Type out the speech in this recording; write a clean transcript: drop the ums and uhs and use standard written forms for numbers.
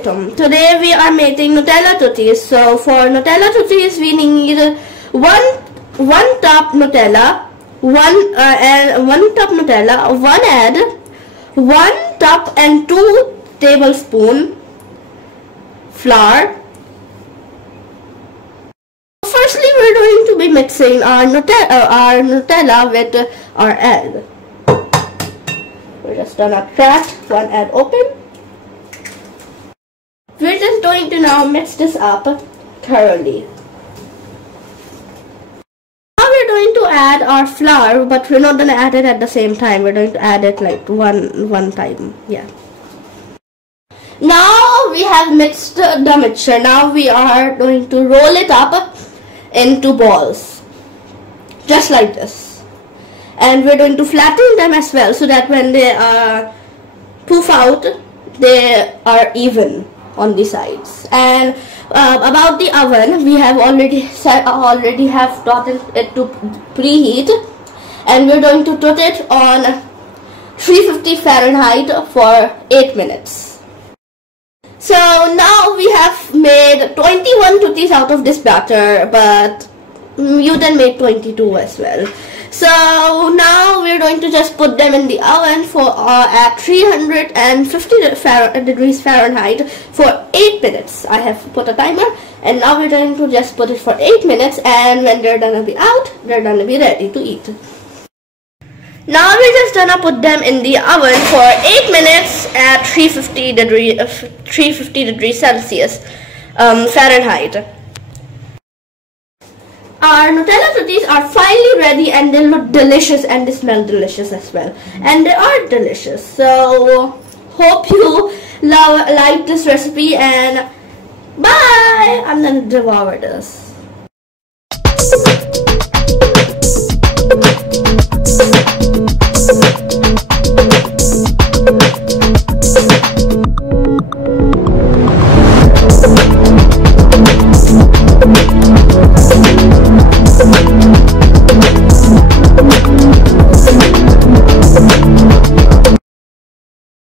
Alaikum. Today we are making Nutella Tooties. So for Nutella Tooties we need one cup Nutella, one egg, 1 cup and 2 tablespoons flour. Firstly, we're going to be mixing our Nutella with our egg. We're just gonna crack one egg open. We're just going to now mix this up thoroughly. Now we're going to add our flour, but we're not gonna add it at the same time. We're going to add it like one time. Yeah. Now we have mixed the mixture. Now we are going to roll it up into balls, just like this, and we're going to flatten them as well so that when they poof out, they are even on the sides. And about the oven, we have already have gotten it to preheat, and we're going to put it on 350 Fahrenheit for 8 minutes. So now we have made 21 tooties out of this batter, but you can make 22 as well. So now we're going to just put them in the oven for at 350 degrees Fahrenheit for 8 minutes. I have put a timer, and now we're going to just put it for 8 minutes, and when they're gonna be out, they're gonna be ready to eat. Now we're just gonna put them in the oven for 8 minutes at 350 degrees Celsius Fahrenheit. Our Nutella Tooties are finally ready, and they look delicious and they smell delicious as well. And they are delicious. So hope you like this recipe, and bye! I'm gonna devour this.